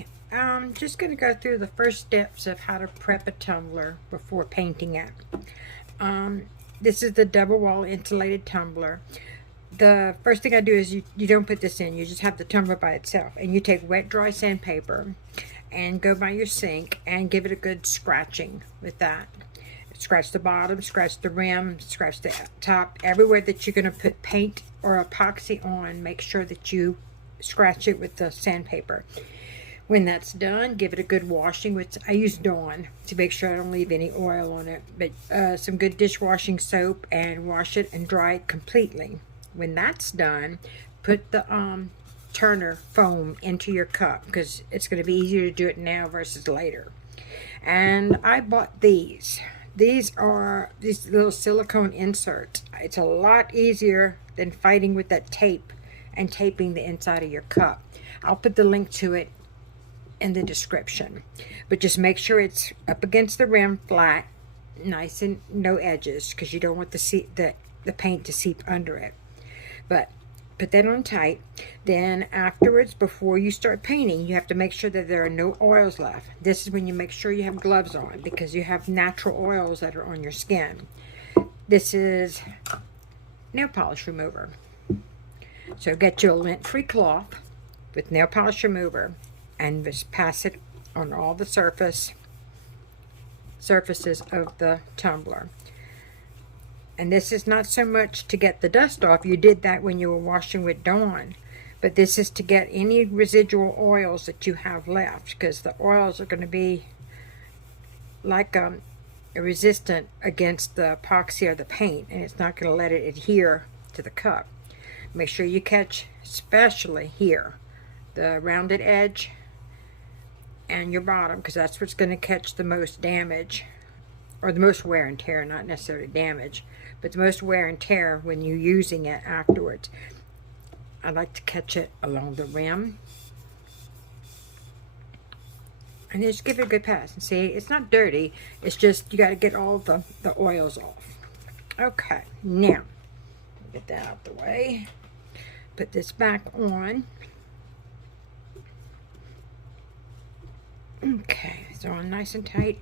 Okay, I'm just going to go through the first steps of how to prep a tumbler before painting it. This is the double wall insulated tumbler. The first thing I do is you don't put this in, you just have the tumbler by itself, and you take wet dry sandpaper and go by your sink and give it a good scratching with that. Scratch the bottom, scratch the rim, scratch the top, everywhere that you're going to put paint or epoxy on. Make sure that you scratch it with the sandpaper. When that's done, give it a good washing, which I use Dawn to make sure I don't leave any oil on it, but some good dishwashing soap, and wash it and dry it completely. When that's done, put the turner foam into your cup, because it's going to be easier to do it now versus later. And I bought these. These are these little silicone inserts. It's a lot easier than fighting with that tape and taping the inside of your cup. I'll put the link to it in the description, but just make sure it's up against the rim, flat, nice, and no edges, because you don't want the paint to seep under it. But put that on tight. Then afterwards, before you start painting, you have to make sure that there are no oils left. This is when you make sure you have gloves on, because you have natural oils that are on your skin. This is nail polish remover. So get you a lint-free cloth with nail polish remover and just pass it on all the surfaces of the tumbler. And this is not so much to get the dust off. You did that when you were washing with Dawn. But this is to get any residual oils that you have left, because the oils are going to be like resistant against the epoxy or the paint, and it's not going to let it adhere to the cup. Make sure you catch, especially here, the rounded edge and your bottom, because that's what's going to catch the most damage, or the most wear and tear, not necessarily damage, but the most wear and tear when you're using it afterwards. I like to catch it along the rim and just give it a good pass. And see, it's not dirty, it's just you got to get all the oils off. Okay, now get that out the way, put this back on. Okay, so on nice and tight.